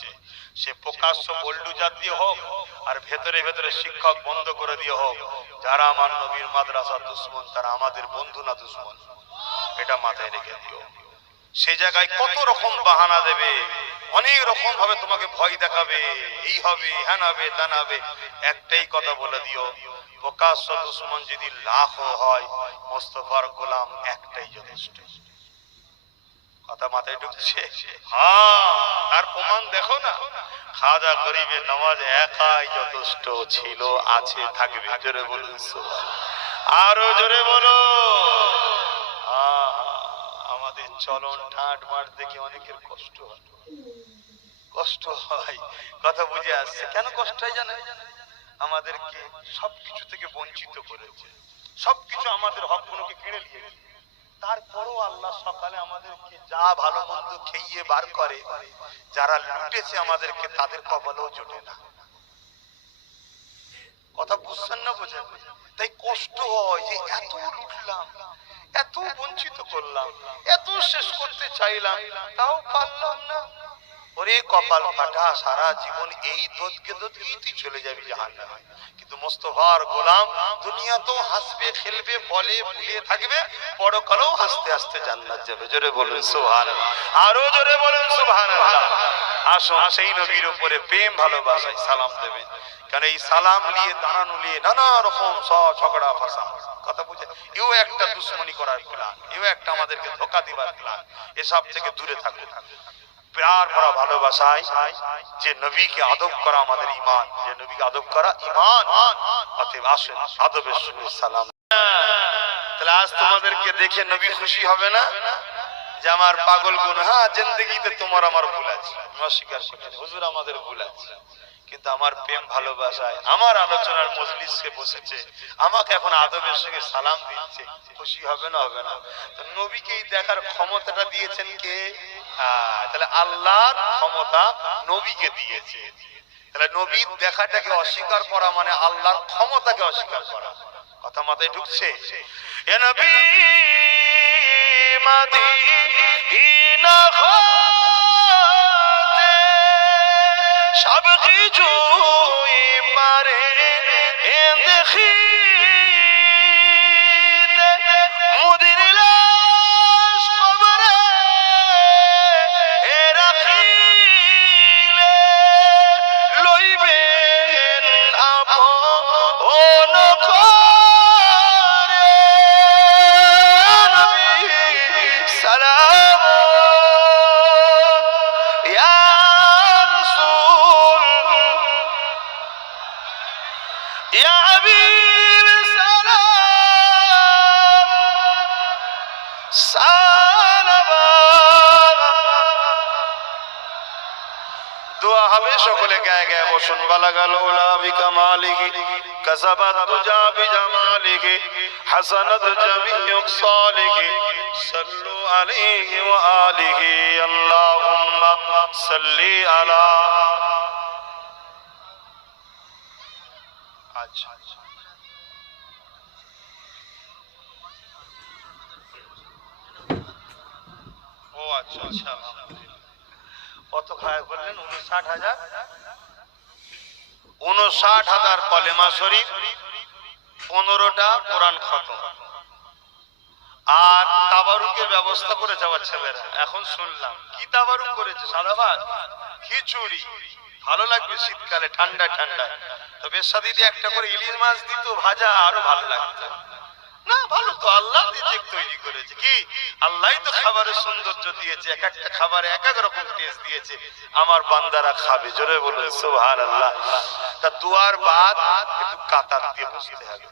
হচ্ছে, সে প্রকাশ্য বোল্ডুজার দিয়ে হোক আর ভেতরে ভেতরে শিক্ষক বন্ধ করে দিয়ে হোক, যারা আমার নবীর মাদ্রাসার দুশ্মন তারা আমাদের বন্ধু না দুশ্মন, এটা মাথায় রেখে দিও। সে জায়গায় কত রকম বাহানা দেবে, অনেক রকম ভাবে তোমাকে ভয় দেখাবে, এই হবে হ্যান হবে ত্যান হবে। একটাই কথা বলে দিও, প্রকাশ্য দুশ্মন যদি লাখও হয়, মোস্তফার গোলাম একটাই যথেষ্ট। কথা মাথায় ঢুকছে? হ্যাঁ, তার প্রমাণ দেখো না, খাজা গরিবের নামাজ একাই যথেষ্ট ছিল, আছে, থাকবে। জোরে বলুন সুবহানাল্লাহ, আরো জোরে বলো। আমাদের চলন ঠাট মাঠ দেখে অনেকের কষ্ট হয়, কষ্ট হয়। কথা বুঝে আসছে? কেন কষ্ট হয় জানেন? আমাদেরকে সবকিছু থেকে বঞ্চিত করেছে, সবকিছু আমাদের হকগুলোকে কেড়ে নিয়েছে। তারপরও আল্লাহ সকালে আমাদেরকে যা ভালো মন্দ খেয়ে বার করে, যারা লুটেছে আমাদেরকে তাদের কপালেও জোটে না। কথা বুঝছেন না? বোঝেন? তাই কষ্ট হয় যে এত লুটলাম, এত বঞ্চিত করলাম, এত শেষ করতে চাইলাম, তাও পারলাম না। ওরে কপাল ফাটা, সারা জীবন এই দোদকে দোদকেই চলে যাবি জাহান্নামে। কিন্তু মোস্তফার গোলাম দুনিয়াতেও হাসবে, খেলবে, বলে ভুলে থাকবে, পরকালেও হাসতে হাসতে জান্নাত যাবে। জোরে বলুন সুবহানাল্লাহ, আরো জোরে বলুন সুবহানাল্লাহ। আসুন সেই নবীর উপরে প্রেম ভালোবাসায় সালাম দেবেন, কারণ এই সালাম নিয়ে দাঁড়ানো নিয়ে নানা রকম ঝগড়া ফাসাদ। কথা বুঝে? এও একটা দুশ্মনী করার প্ল্যান, এও একটা আমাদেরকে ধোঁকা দিবার প্ল্যান। এসব থেকে দূরে থাকুন। প্যার ভরা ভালোবাসায় যে নবীকে আদব করা আমাদের ঈমান, যে নবীকে আদব করা ঈমান। অতএব আসেন আদবের সঙ্গে সালাম। তাহলে আজ তোমাদেরকে দেখে নবী খুশি হবে না যে আমার পাগল গুনাহ জিন্দেগিতে তোমার আমার ভুল আছে? অস্বীকার করছেন, হুজুর আমাদের ভুল আছে, কিন্তু আমার প্রেম ভালোবাসায় আমার আলোচনার মজলিসে বসেছে, আমাকে এখন আদবের সঙ্গে সালাম দিচ্ছে, খুশি হবে না? হবে না? তো নবীকে দেখার ক্ষমতাটা দিয়েছেন কে? তাহলে আল্লাহর ক্ষমতা নবীকে দিয়েছে। তাহলে নবীর দেখাটাকে অস্বীকার করা মানে আল্লাহর ক্ষমতাকে অস্বীকার করা। কথা মাথায় ঢুকছে? এ নবী মদিনা হতে সব কিছুই পারে দেখি মুদির লাশ কবরে রাখিলে লইবেন আপন করে নবী সালাম ইয়া রাসূল ইয়া হাবিব সালাম। দোয়া হবে, সকলে গায়ে গায়ে বসুন। বালাগাল উলা বিকামালিহি কাসাবাত তুজা বিজামালিহি হাসানাত জামিউ সালিহি সাল্লু আলাইহি ওয়া আলিহি আল্লাহুম্মা সাল্লি আলা। আচ্ছা ও আচ্ছা আচ্ছা, কত খায় বললেন? 59,000। 59,000 কলেমা শরীফ, 15টা কোরআন খতম, আর তাবারুকের ব্যবস্থা করে যাওয়ার ছেলেরা। এখন শুনলাম কি তাবারুক করেছে? সাদা ভাত, খিচুড়ি। ভালো লাগবে শীতকালে ঠান্ডা ঠান্ডা। তবে সাথে একটা করে ইলিশ মাছ দিত ভাজা, আরো ভালো লাগতো না? ভালো তো, আল্লাহ রিজিক তৈরি করেছে। কি আল্লাহই তো খাবারের সৌন্দর্য দিয়েছে, এক একটা খাবারে এক এক রকম টেস্ট দিয়েছে, আমার বান্দারা খাবে। জোরে বলুন সুবহানাল্লাহ। তা দুয়ার বাদ একটু কাতার দিয়ে বসতে হবে।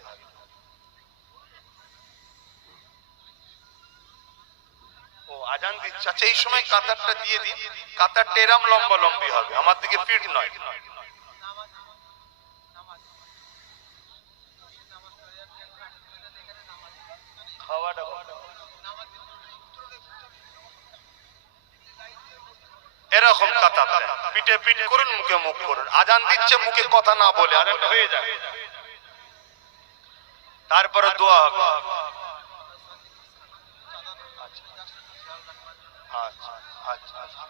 ও আজান দিচ্ছে, আচ্ছা এই সময় কাতারটা দিয়ে দিন। কাতারটা এরম লম্বা লম্বি হবে, আমার দিকে ফিট নয়। খাওয়াটা এরকম কাতার দেন, পিঠে পিঠ করুন, মুখে মুখ করুন। আজান দিচ্ছে, মুখে কথা না বলে আজানটা হয়ে যায়, তারপরে দোয়া হবে। আচ্ছা আচ্ছা আচ্ছা,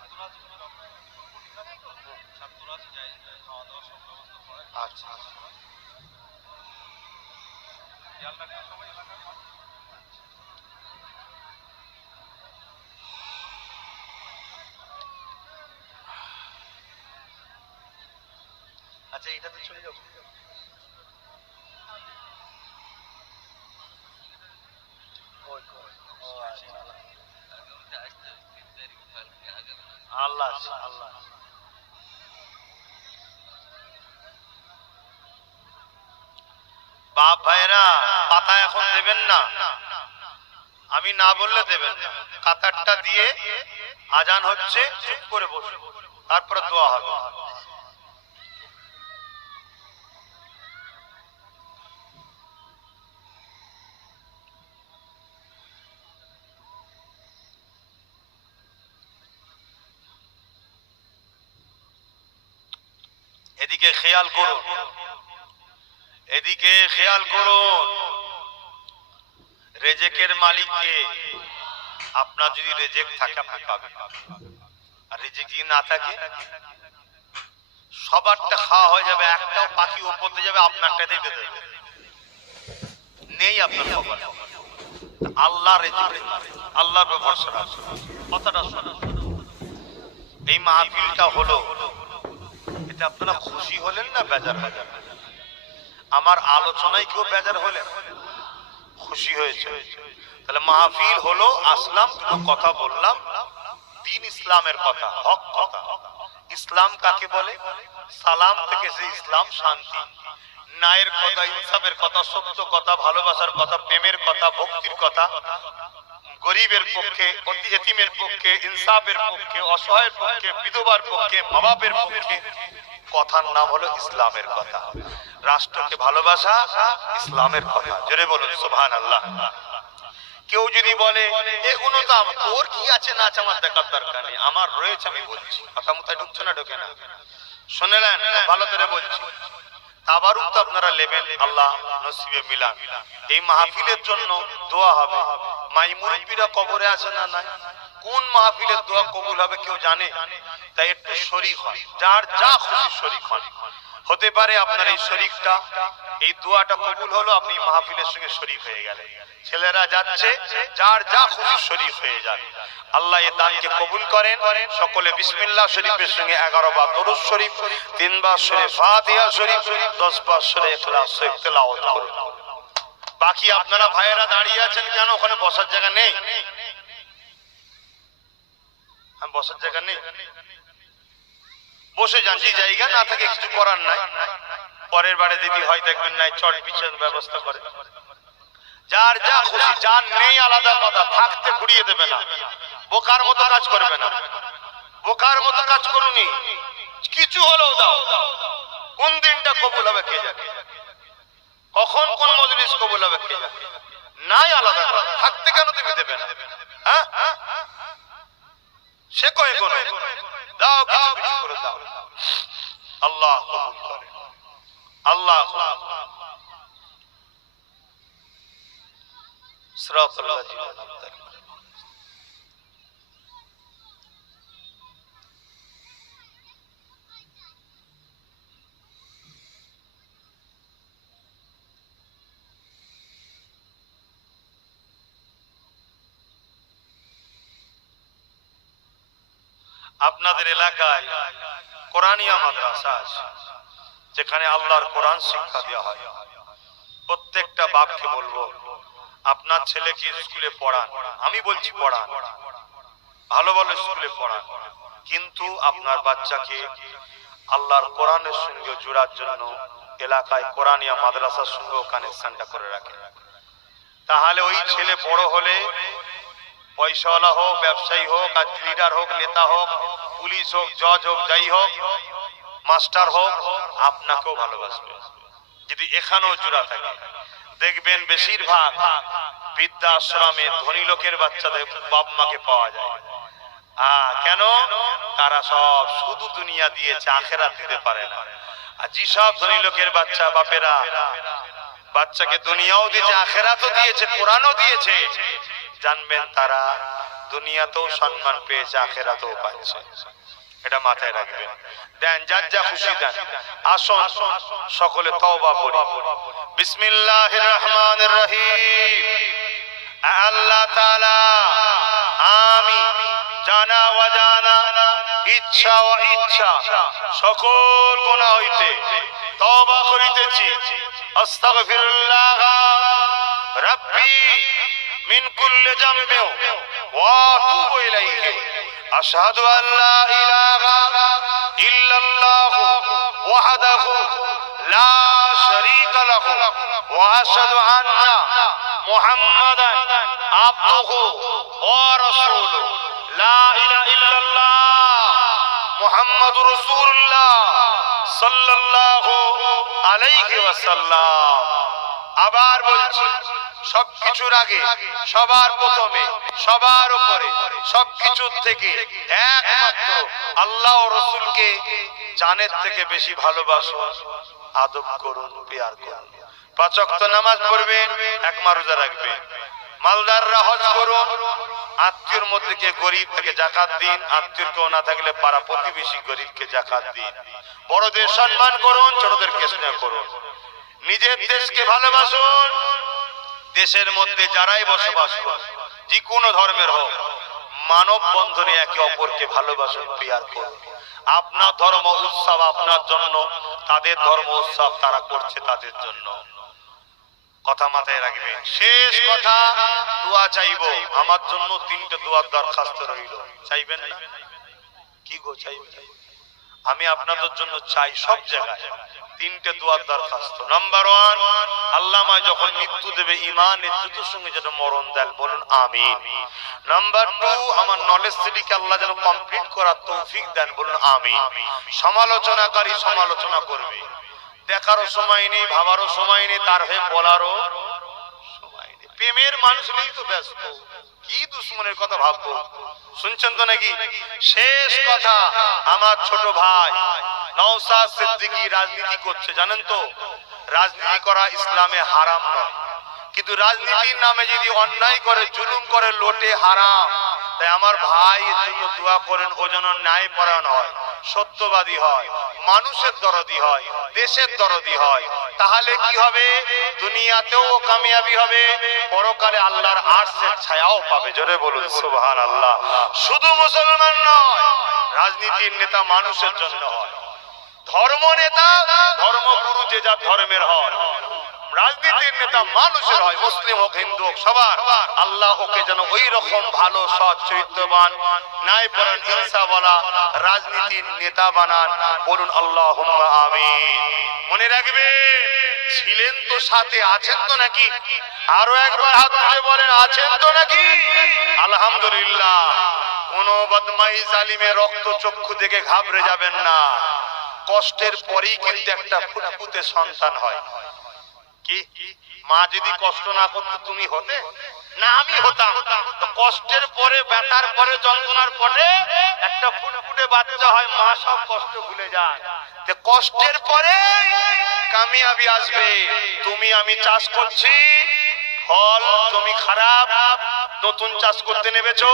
আচ্ছা এটাতে চলে যাবো। আল্লাহ আল্লাহ বাপ ভাইরা পাতা এখন দেবেন না, আমি না বললে দেবেন না। কাতারটা দিয়ে আজান হচ্ছে, চুপ করে বসে, তারপরে দোয়া হবে। এদিকে খেয়াল করুন, এদিকে খেয়াল করুন। রেজেকের মালিককে, আপনার যদি রেজেক থাকে আপনি পাবেন, আর রেজেক যদি না থাকে সবারটা খাওয়া হয়ে যাবে, একটাও পাখি উপর দিয়ে যাবে, আপনারটাতেই বেঁধে যাবে, নেই আপনার খবর। আল্লাহ রেজেক, আল্লাহর ব্যাপার শোনা, কথাটা শোনা। এই মাহফিলটা হলো, এতে আপনারা খুশি হলেন না বেজার হলেন? আমার আলোচনায় কেউ বেজার হলেন? খুশি হয়েছে? তাহলে মাহফিল হলো, আসলাম, দুটো কথা বললাম, দিন ইসলামের কথা, হক কথা। ইসলাম কাকে বলে? সালাম থেকে যে ইসলাম, শান্তি, ন্যায়ের কথা, ইনসাফের কথা, সত্য কথা, ভালোবাসার কথা, প্রেমের কথা, ভক্তির কথা, গরিবের পক্ষে, এতিমের পক্ষে, ইনসাফের পক্ষে, অসহায়ের পক্ষে, বিধবার পক্ষে, মা বাপের পক্ষে, কথার নাম হলো ইসলামের কথা। রাষ্ট্রকে ভালোবাসা ইসলামের কথা। জোরে বলুন সুবহানাল্লাহ। কেউ যদি বলে এগুলো তো তোর কি আছে না আছে আমার দেখার দরকার নেই, আমার রয়েছে, আমি বলছি, কথা মুতায় ঢুকছে না ঢোকে না? শুনলেন? ভালো করে বলছি। তাবারুক তো আপনারা নেবেন, আল্লাহ নসিবে মিলান। এই মাহফিলের জন্য দোয়া হবে। মাই মুরব্বিরা কবরে আছে না নাই? কোন মাহফিলের দোয়া কবুল হবে কেউ জানে? তাই একটু শরীক হন, যার যা খুশি শরীক হন। হতে পারে আপনার এই শরীকটা, এই দোয়াটা কবুল হলো, আপনি মাহফিলের সঙ্গে শরীক হয়ে গেলেন। ছেলেরা যাচ্ছে, যার যা খুশি শরীক হয়ে যান। আল্লাহ এই দানকে কবুল করেন। সকলে বিসমিল্লাহ শরীফের সঙ্গে 11 বার দরুদ শরীফ, 3 বার শরীফ ফাতিহা শরীফ, 10 বার সূরা ইখলাস শরীফ তেলাওয়াত করুন। বাকি আপনারা ভাইয়েরা দাঁড়িয়ে আছেন কেন? ওখানে বসার জায়গা নেই? বসার জায়গা নেই, বসে যান। যে জায়গা না থাকে কিছু করার নাই, পরের বারে দিদি হয় দেখবেন নাই চট বিছান ব্যবস্থা করে। যার যা খুশি, যার নেই আলাদা কথা, থাকতে ঘুরিয়ে দেবে না, বোকার মতো কাজ করবে না, বোকার মতো কাজ করুনি, কিছু হলেও দাও। কোন দিনটা কবুল হবে কে জানে, কখন কোন মজলিস কবুল হবে কে জানে। নাই আলাদা কথা, থাকতে কেন তুমি দেবে না? হ্যাঁ, সে কয়ে কোন দাও, কিছু কিছু করে দাও। আল্লাহ কবুল করে, আল্লাহ সিরাতাল লাযিনা আপনাদের এলাকায় কোরআনিয়া মাদ্রাসা আছে, যেখানে আল্লাহর কোরআন শিক্ষা দেওয়া হয়। প্রত্যেকটা বাপকে বলবো, আপনার ছেলেকে স্কুলে পড়ান। আমি বলছি পড়ান, ভালো ভালো স্কুলে পড়ান, কিন্তু আপনার বাচ্চাকে আল্লাহর কোরআনের সঙ্গে জোড়ার জন্য এলাকায় কোরআনিয়া মাদ্রাসার সঙ্গে কানেকশনটা করে রাখেন। তাহলে ওই ছেলে বড় হলে পয়সাওয়ালা হোক, ব্যবসায়ী হোক, আর লিডার হোক, নেতা হোক, পুলিশ হোক, জজ হোক, যাই হোক, মাস্টার হোক, আপনাকেও ভালোবাসবে যদি এখানেও জোড়া থাকে। দেখবেন বেশিরভাগ বৃদ্ধাশ্রমে ধনী লোকের বাচ্চাদের বাপ মাকে পাওয়া যায়। কেন? তারা সব শুধু দুনিয়া দিয়েছে, আখেরাত দিতে পারে না। আর যেসব ধনী লোকের বাচ্চা বাপেরা বাচ্চাকে দুনিয়াও দিয়েছে, আখেরাতও দিয়েছে, কোরআনও দিয়েছে, জানবেন তারা দুনিয়াতেও সম্মান পেয়েছে, আখেরাতেও পাচ্ছে। এটা মাথায় রাখবেন। দেন যার যা খুশি দেন। আসুন সকলে তওবা করি। বিসমিল্লাহির রহমানির রহিম। আল্লাহ তাআলা আমি জানা অজানা ইচ্ছা ও ইচ্ছা সকল গুনাহ হইতে তওবা করিতেছি। আস্তাগফিরুল্লাহ রাব্বি মিন কুল্লি যামবি ওয়া আতুবু ইলাইহি। আশহাদু আল্লা ইলাহা ইল্লাল্লাহু ওয়াহদাহু লা শারীকা লাহু ওয়া আশহাদু আন্না মুহাম্মাদান আবদুহু ওয়া রাসূলুহু। লা ইলাহা ইল্লাল্লাহ মুহাম্মাদুর রাসূলুল্লাহ সাল্লাল্লাহু আলাইহি ওয়াসাল্লাম। আবার বলছি, সবকিছুর আগে, সবার প্রথমে, সবার উপরে, সবকিছুর থেকে একমাত্র আল্লাহ ও রাসূলকে জানের থেকে বেশি ভালোবাসুন, আদব করুন, প্যার করুন। 5 ওয়াক্ত নামাজ পড়বেন, এক মাস রোজা রাখবেন। মালদাররা হজ করুন। আত্মীয়র মধ্যে কে গরিব থেকে যাকাত দিন, আত্মীয়র কেউ না থাকলে পাড়া প্রতিবেশী গরিবকে যাকাত দিন। বড়দের সম্মান করুন, ছোটদেরকে স্নেহ করুন। নিজের দেশকে ভালোবাসুন। দেশের মধ্যে যারাই বসবাস করুন, যে কোনো ধর্মের হোক, মানব বন্ধনে একে অপরকে ভালোবাসুন, প্যার করুন। আপনার ধর্ম উৎসব আপনার জন্য, তাদের ধর্ম উৎসব তারা করছে তাদের জন্য। কথা মাথায় রাখবেন। শেষ কথা, দোয়া চাইবো। আমার জন্য 3টে দোয়ার দরখাস্ত রইল, চাইবেন না? কি গো চাইবেন? আমি আপনাদের জন্য চাই সব জায়গায় 3টে দোয়ার দরখাস্ত। নাম্বার 1, আল্লাহ আমায় যখন মৃত্যু দেবে ঈমান ইজ্জতের সঙ্গে যেন মরণ দেন, বলুন আমিন। নাম্বার 2, আমার নলেজ স্টাডিকে আল্লাহ যেন কমপ্লিট করার তৌফিক দেন, বলুন আমিন। সমালোচনাকারী সমালোচনা করবে, দেখারও সময় নেই, ভাবারও সময় নেই, তার হয়ে বলারও সময় নেই। প্রেমের মানুষ নেই তো ব্যস্ত, কি দুশ্মনের কথা ভাববো? শুনছেন তো নাকি? শেষ কথা, আমার ছোট ভাই নওশাদ সিদ্দিকী রাজনীতি করছে, জানেন তো? রাজনীতি করা ইসলামে হারাম নয়, কিন্তু রাজনীতির নামে যদি অন্যায় করে, জুলুম করে, লোটে, হারাম। তাই আমার ভাই এর জন্য দোয়া করেন, ও যেন ন্যায়পরায়ণ হয়, সত্যবাদী হয়, মানুষের দরদি হয়, দেশের দরদি হয়। তাহলে কি হবে? দুনিয়াতেও কামিয়াবি হবে, পরকালে আল্লাহর আরশের ছায়াও পাবে। জোরে বলুন সুবহানাল্লাহ। শুধু মুসলমান নয়, রাজনীতির নেতা মানুষের জন্য হয়, ধর্ম নেতা, ধর্মগুরু যে যা ধর্মের হয়, রাজনীতির নেতা মানুষের হয়, মুসলিম হোক হিন্দু হোক, সবার। আল্লাহ ওকে যেন ওই রকম ভালো সৎ চরিত্রবান, ন্যায়পরায়ণ, ইনসাফওয়ালা রাজনীতির নেতা বানান, বলুন আল্লাহুম্মা আমিন। মনে রাখবেন, ছিলেন তো সাথে, আছেন তো নাকি? আরো একবার হাত তুলে বলেন, আছেন তো নাকি? আলহামদুলিল্লাহ। কোন বদমাইশ জালিমের রক্ত চক্ষু দেখে ঘাবড়ে যাবেন না। কষ্টের পরেই কিন্তু একটা ফুটফুটে সন্তান হয়। কি মা যদি কষ্ট না করতে তুমি হতে না? আমি হতাম। তো কষ্টের পরে, ব্যথার পরে, যন্ত্রণার পরে একটা ফুটফুটে বাচ্চা হয়, মা সব কষ্ট ভুলে যায়। তো কষ্টের পরে কামিয়াবি আসবে। তুমি আমি চাষ করছি, ফল জমি খারাপ, নতুন চাষ করতে নেমেছো,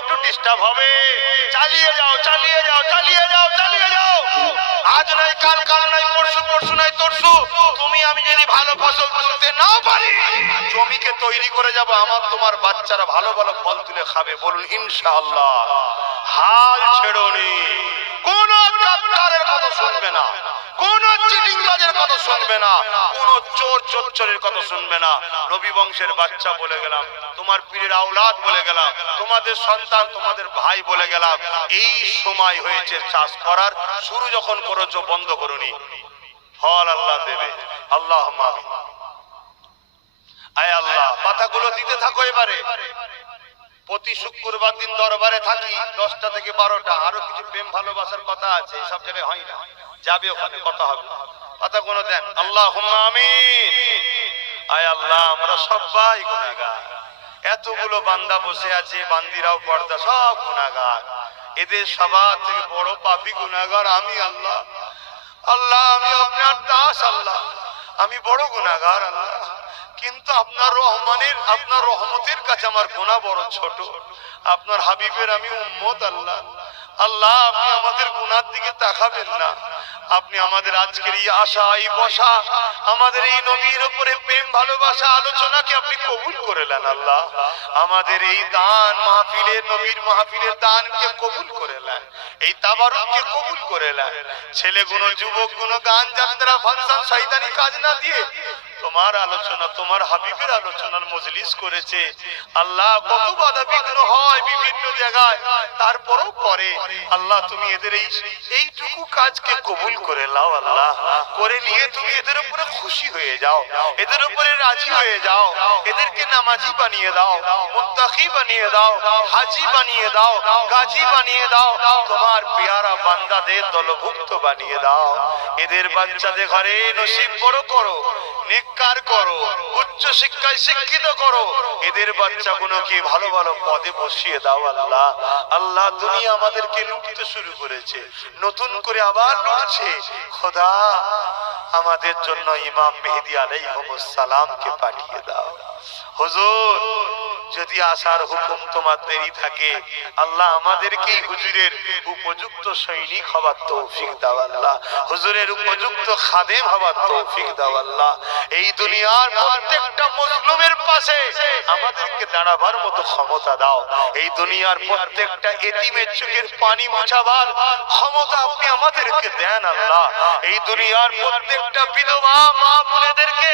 একটু ডিস্টার্ব হবে। চালিয়ে যাও, চালিয়ে যাও, চালিয়ে যাও, চালিয়ে যাও। আজ নাই কাল, কাল নাই পরশু, পরশু নাই তরশু, তুমি আমি যদি ভালো ফসল তুলতে নাও পারি, জমিকে তৈরি করে যাব, আমার তোমার বাচ্চারা ভালো ভালো ফল তুলে খাবে, বলুন ইনশাআল্লাহ। হাল ছেড়োনি, কোন গাদ্দারের কথা শুনবে না, কোন চিটিংবাজের কথা শুনবে না, কোন চোর চোরের কথা শুনবে না। নবী বংশের বাচ্চা বলে গেলাম, তোমার পীরের আওলাদ বলে গেলাম, তোমাদের সন্তান, তোমাদের ভাই বলে গেলাম। এই সময় হয়েছে চাষ করার, শুরু যখন করেছো বন্ধ করোনি, ফল আল্লাহ দেবে। আল্লাহুম্মা আমিন। আয় আল্লাহ, পাতাগুলো দিতে থাকো। এবারে প্রতি শুক্রবার দিন দরবারে থাকি 10টা থেকে 12টা। আরো কিছু প্রেম ভালোবাসার কথা আছে, সব জায়গায় হয় না, যাবে ওখানে কথা হবে। পাতাগুলো দেন। আল্লাহুম্মা আমিন। আয় আল্লাহ, আমরা সবাই গুনাহগার, এতগুলো বান্দা বসে আছে, বান্দিরাও পর্দা, সব গুনাহগার। এদের সবার থেকে বড় পাপী গুনাহগার আমি। আল্লাহ, আল্লাহ আমি আপনার দাস, আল্লাহ আমি বড় গুনাহগার আল্লাহ, কিন্তু আপনার রহমানের, আপনার রহমতের কাছে আমার গুনাহ বড় ছোট। আপনার হাবিবের আমি উম্মত আল্লাহ, আল্লাহ আপনি আমাদের গুনার দিকে তাকাবেন না। আপনি আমাদের আজকের এই আশা, এই বসা, আমাদের এই নবীর উপরে প্রেম ভালোবাসা আলোচনাকে আপনি কবুল করে নেন আল্লাহ। আমাদের এই দান মাহফিলের, নবীর মাহফিলের দানকে কবুল করে নেন, এই তাবারুককে কবুল করে নেন। ছেলেগুলো, যুবকগুলো গান যাত্রা ফাংশন শয়তানি কাজ না দিয়ে তোমার আলোচনা, তোমার হাবিবের আলোচনার মজলিস করেছে আল্লাহ। কত বাধা বিঘ্ন হয় বিভিন্ন জায়গায়, তারপরেও করে আল্লাহ। তুমি এদের এইটুকু কাজকে কবুল করে নাও আল্লাহ। করে নিয়ে তুমি এদের উপরে খুশি হয়ে যাও, এদের উপরে রাজি হয়ে যাও, এদেরকে নামাজি বানিয়ে দাও, মুত্তাকি বানিয়ে দাও, হাজি বানিয়ে দাও, গাজী বানিয়ে দাও, তোমার পেয়ারা বান্দাদের দলভুক্ত বানিয়ে দাও। এদের বাচ্চাদের ঘরে নসিব বড় করো, নেককার করো, উচ্চ শিক্ষায় শিক্ষিত করো। এদের বাচ্চাগুলোকে ভালো ভালো পদে বসিয়ে দাও আল্লাহ। আল্লাহ দুনিয়া আমাদেরকে লুটতে শুরু করেছে, নতুন করে আবার লুটছে। খোদা আমাদের জন্য ইমাম মেহেদী আলাইহিস সালামকে পাঠিয়ে দাও। হুজুর যদি আসার হুকুম তোমার দেরি থাকে আল্লাহ আমাদেরকে হুজুরের উপযুক্ত সৈনিক হওয়ার তৌফিক দাও আল্লাহ। হুজুরের উপযুক্ত খাদেম হওয়ার তৌফিক দাও আল্লাহ। এই দুনিয়ার প্রত্যেকটা মজলুমের পাশে আমাদেরকে দাঁড়াবার মতো ক্ষমতা দাও। এই দুনিয়ার প্রত্যেকটা এতিমের চোখের পানি মোছাবার ক্ষমতা আপনি আমাদেরকে দেন আল্লাহ। এই দুনিয়ার প্রত্যেকটা বিধবা মা বোনেদেরকে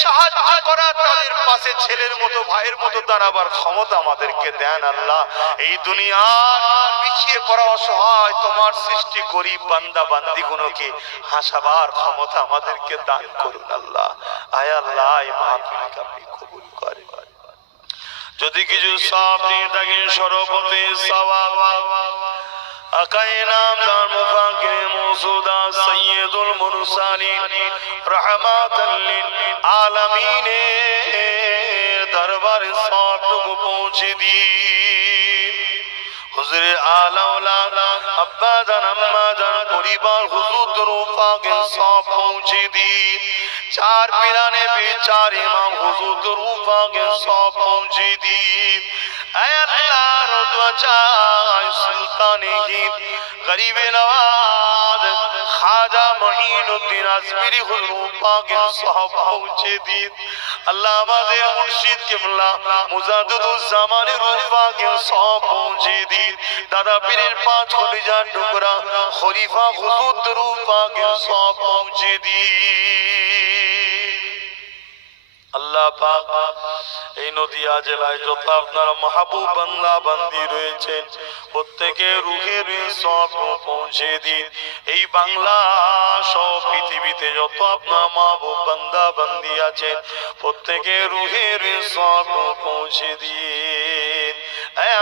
সাহায্য করা, তাদের পাশে ছেলের মতো ভাইয়ের মতো দাঁড়াবার ক্ষমতা আমাদেরকে দেন আল্লাহ। এই দুনিয়ার পিছিয়ে পড়া অসহায় তোমার সৃষ্টি গরিব বান্দা বান্দিগুলোকে হাসাবার ক্ষমতা আমাদেরকে দান করুন আল্লাহ। আয় আল্লাহ এই মাহফিলকে আপনি কবুল করেন। যদি কিছু সওয়াব দিয়ে থাকেন সর্বতে সওয়াব আকায়ে নামদার মুফাকির মওসুদা সাইয়্যিদুল মুরসালিন রাহমাতাল লিল আলামিন দরবারে সবটুকু পৌঁছে দিন। হুজুরে আলা ওলাদা আব্বা জান আম্মা জান পরিবার হুজুর দরুদ পাকে সব পৌঁছে দিন। চার পিরানে বেচার ইমাম হুজুর দরুদ পাকে সব পৌঁছে দিন। اے اللہ رضا چاہ سلطان ہند غریب نواز خواجہ معین الدین আজমিরি হুজুর পাকে সব পৌঁছে দিন। আল্লাহ আমাদের মুর্শিদ কিবলা মুজাদ্দিদুজ জামানের রূহ পাকে সব পৌঁছে দিন। দাদা পীরের পাঁচ কলিজার টুকরা খলিফা হুজুর দরুদ পাকে সব পৌঁছে দিন। আল্লাহ পাক এই নদিয়া জেলায় যত আপনার মাহবুব বান্দা বান্দি রয়েছেন প্রত্যেকের রুহের সব পৌঁছে দিন। এই বাংলা সব পৃথিবীতে যত আপনার মাহবুব বান্দা বান্দি আছেন প্রত্যেকের রুহের সব পৌঁছে দিন।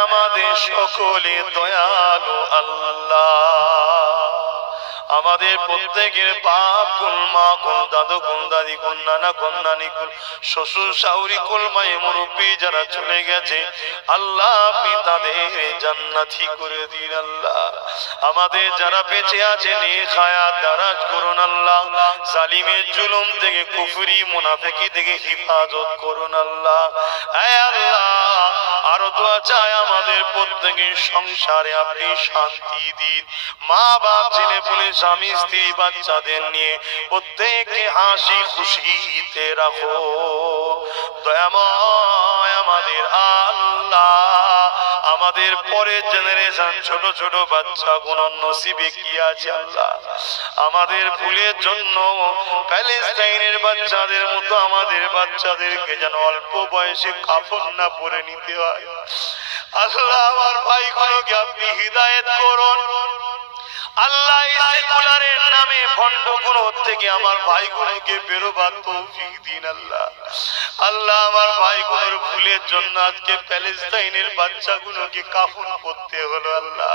আমাদের সকলে দয়ালু আল্লাহ আমাদের প্রত্যেকের বাপ কুল, মা কুল, দাদু কুল, দাদি কুল, নানা কুল, নানি কুল, শ্বশুর শাশুড়ি কুল, মায়ে মুরব্বী যারা চলে গেছে আল্লাহ আপনি তাদের জান্নাতি করে দিন আল্লাহ। আমাদের যারা বেঁচে আছে নেক হায়াত দারাজ করুন আল্লাহ। জালিমের জুলুম থেকে, কুফরি মুনাফিকি থেকে হিফাজত করুন আল্লাহ। হে আল্লাহ আরো দোয়া চাই আমাদের প্রত্যেকের সংসারে আপনি শান্তি দিন। মা বাপ ছেলে পুলে স্বামী স্ত্রী বাচ্চাদের নিয়ে প্রত্যেককে হাসি খুশিতে রাখো দয়াময় আমাদের আল্লাহ। আমাদের পরের জেনারেশন ছোট ছোট বাচ্চা কোন নসিবে কি আছে আল্লাহ আমাদের ভুলের জন্য প্যালেস্টাইনের বাচ্চাদের মতো আমাদের বাচ্চাদেরকে যেন অল্প বয়সে কাফন না পরে নিতে হয় আল্লাহ। আমার ভাইগুলোকে আপনি হিদায়াত করুন আল্লাহ। সেকুলারের নামে ভণ্ডগুলো থেকে আমার ভাইগুলোকে বেরোবার তৌফিক দিন আল্লাহ। আল্লাহ আমার ভাইগুলোর ভুলের জন্য আজকে প্যালেস্টাইনের বাচ্চাগুলোকে কাফন করতে হলো আল্লাহ।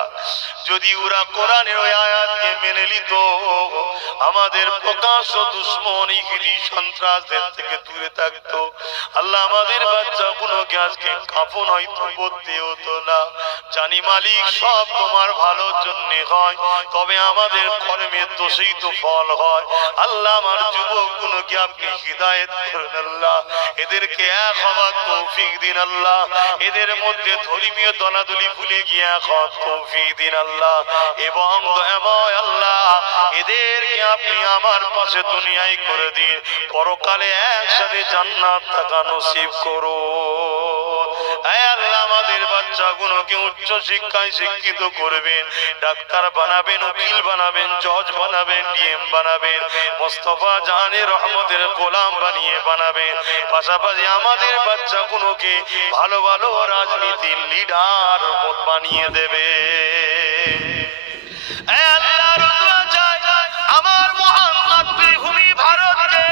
যদি ওরা কোরআনের ওই আয়াতকে মেনে নিত আমাদের প্রকাশ্য দুশমন ইহুদি সন্ত্রাসদের থেকে দূরে থাকতো আল্লাহ। আমাদের বাচ্চাগুলোকে আজকে কাফন হয়তো করতে হতো না। জানি মালিক সব তোমার ভালোর জন্য হয়, তবে আমাদের কর্মের দোষেই তো ফল হয়। আল্লাহ আমার যুবকগুলোকে আপনি হিদায়াত করুন আল্লাহ, এদেরকে এক হওয়ার তৌফিক দিন আল্লাহ, এদের মধ্যে ধর্মীয় দলাদলি ভুলে গিয়ে এক হওয়ার তৌফিক দিন আল্লাহ, এবং দয়াময় আল্লাহ এদেরকে আপনি আমার পাশে দুনিয়ায় করে দিন, পরকালে একসাথে জান্নাত থাকা নসিব করুন। হে আল্লাহ আমাদের বাচ্চাগুলোকে উচ্চ শিক্ষায় শিক্ষিত করবেন, ডাক্তার বানাবেন, উকিল বানাবেন, জজ বানাবেন, ডিএম বানাবেন, মোস্তফা জাহানের রহমতের গোলাম বানিয়ে বানাবেন। পাশাপাশি আমাদের বাচ্চাগুলোকে ভালো ভালো রাজনীতির লিডার বানিয়ে দেবে। আমার মহান মাতৃভূমি ভারতকে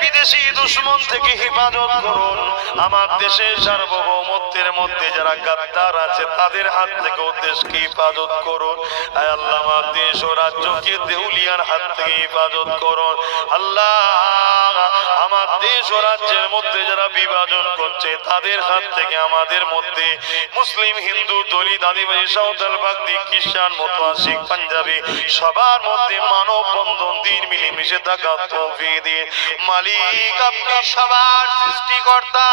বিদেশি দুশ্মন থেকে হেফাজত করুন। আমার দেশের সার্বভৌমত্বের মধ্যে যারা গাদ্দার আছে তাদের হাত থেকে দেশকে হেফাজত করুন। আল্লাহ আমার দেশ ও রাজ্যকে দেউলিয়ার হাত থেকে হেফাজত করুন। আল্লাহ আমার দেশ ও রাজ্যের মধ্যে যারা বিভাজন করছে তাদের হাত থেকে আমাদের মধ্যে মুসলিম, হিন্দু, দলিত, আদিবাসী, সাঁওতাল, বাগদি, খ্রিস্টান, মতুয়া, শিখ, পাঞ্জাবি সবার মধ্যে মানব বন্ধন দিন মিলেমিশে থাকা তৌফিক দিন। মালিক আপনি সবার সৃষ্টিকর্তা,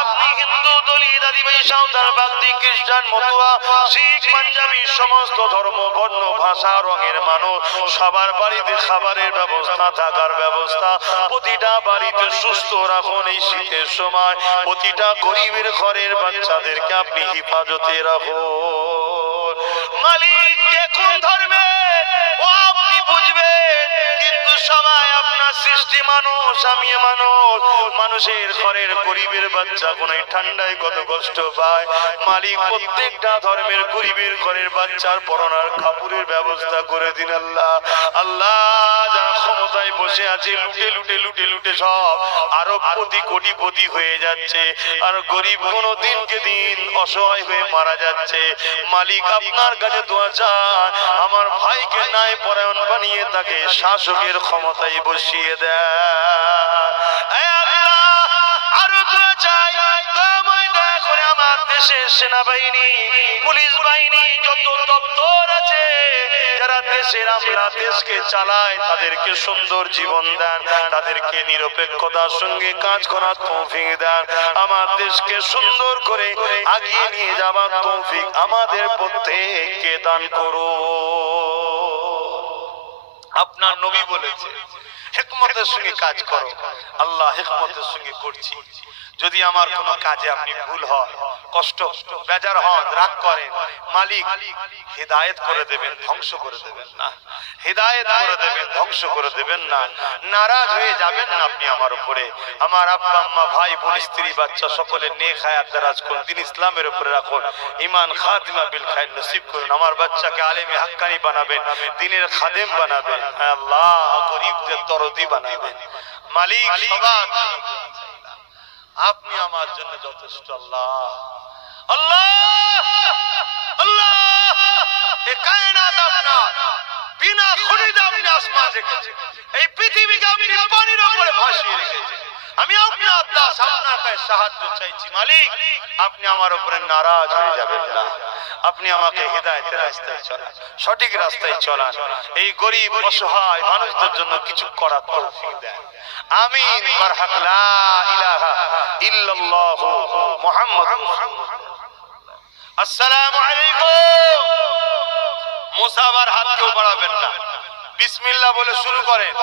আপনি হিন্দু, দলিত, আদিবাসী, সাঁওতাল, বাগদি, খ্রিস্টান, মতুয়া, শিখ, পাঞ্জাবি সমস্ত ধর্ম, বর্ণ, ভাষা, রঙের মানুষ সবার বাড়িতে খাবারের ব্যবস্থা, থাকার ব্যবস্থা, প্রতিটা বাড়িতে সুস্থ রাখুন। এই শীতের সময় প্রতিটা গরিবের ঘরের বাচ্চাদেরকে আপনি হেফাজতে রাখুন। মালিক কে কোন ধর্মের ও আপনি বুঝবেন, কিন্তু সবাই আপনার সৃষ্টি মানুষ, আমি মানুষ, মানুষের ঘরের গরিবের বাচ্চা কোন ঠান্ডায় কত কষ্ট পায়। মালিক প্রত্যেকটা ধর্মের গরিবের ঘরের বাচ্চার পরনার কাপড়ের ব্যবস্থা করে দিন আল্লাহ। আল্লাহ যারা ক্ষমতায় বসে আছে লুটে লুটে লুটে লুটে সব আরো কোটিপতি হয়ে যাচ্ছে, আর গরিব কোনো দিনকে দিন অসহায় হয়ে মারা যাচ্ছে। মালিক আপনার কাছে দোয়া চায় আমার ভাইকে ন্যায় পরায়ণ বানিয়ে তাকে শাসকের ক্ষমতায় বসিয়ে দেয়। আরো দোয়া চাই দয়াময় দয়া করে আমার দেশের সেনাবাহিনী, পুলিশ বাহিনী, যত দপ্তর আছে যারা দেশের আমরা দেশকে চালায় তাদেরকে সুন্দর জীবন দেন, তাদেরকে নিরপেক্ষতার সঙ্গে কাজ করার তৌফিক দেন। আমার দেশকে সুন্দর করে আগিয়ে নিয়ে যাবার তৌফিক আমাদের প্রত্যেককে দান করো। আপনার নবী বলেছে হিকমতের সঙ্গে কাজ করো। আল্লাহ হিকমতের সঙ্গে করছি। যদি আমার কোনো কাজে আপনি ভুল হয়, কষ্ট, বেজার হন, রাগ করেন, মালিক হিদায়াত করে দেবেন, ধ্বংস করে দেবেন না। হিদায়াত করে দেবেন, ধ্বংস করে দেবেন না। নারাজ হয়ে যাবেন না আপনি আমার উপরে। আমার আব্বা আম্মা, ভাই বোন, স্ত্রী, বাচ্চা সকলে নেক হায়াত দারাজ করুন, দিন ইসলামের উপরে রাখুন, ঈমান খাতিমা বিল খায়র নসিব করুন। আমার বাচ্চাকে আলেমে হাক্কানি বানাবেন, দ্বীনের খাদেম বানাবেন, আল্লাহ গরিবদের দরদি বানাবেন। মালিক সবার আপনি আমার জন্য যথেষ্ট। আল্লাহ আল্লাহ আল্লাহ এ কায়নাত আপনার, বিনা খুনিতে আপনি আসমান রেখেছেন, এই পৃথিবীকে আপনি পানির উপরে ভাসিয়ে রেখেছেন। আমি আপনার দাস, আপনার কাছে সাহায্য চাইছি। মালিক আপনি আমার উপরে নারাজ হয়ে যাবেন না। আপনি আমাকে হিদায়াতের রাস্তায় চলান, সঠিক রাস্তায় চলান। এই গরিব অসহায় মানুষদের জন্য কিছু করার তৌফিক দেন। আমিন। মারহাক লা ইলাহা ইল্লাল্লাহু মুহাম্মাদুর রাসূলুল্লাহ। আসসালামু আলাইকুম। মুসাবার হাত কেউ বাড়াবেন না, বিসমিল্লাহ বলে শুরু করেন।